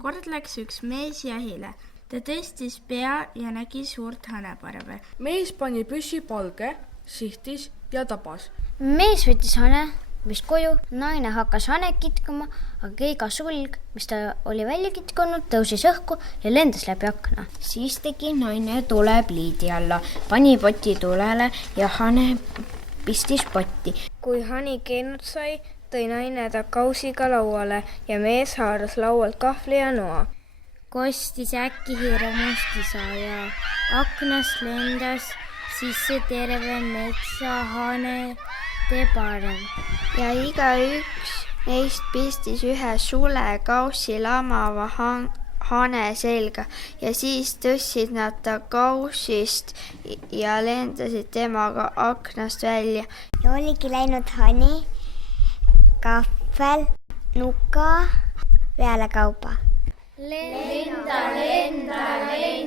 Kord läks üks mees jahile. Ta tõstis pea ja nägi suurt haneparve. Mees pani püssi palge, sihtis ja tabas. Mees võttis hane, viis koju, naine hakkas hane kitkuma, aga iga sulg, mis ta oli välja kitkunud, tõusis õhku ja lendas läbi akna. Siis tegi naine tule pliidi alla, pani poti tulele ja hane pistis potti. Kui hani keenud sai, tõi naine ta kausiga lauale ja mees haaras laualt kahvli ja noa. Kostis äkki hirmustisa ja aknast lendas sisse terve metsahane tebarem. Ja igaüks neist pistis ühe sule kaussi lamava hane selga ja siis tõstsid nad ta kaussist ja lendasid temaga aknast välja. Ja oligi läinud hani, kahvel, nuka, peale kauba. Lenda, lenda, lenda.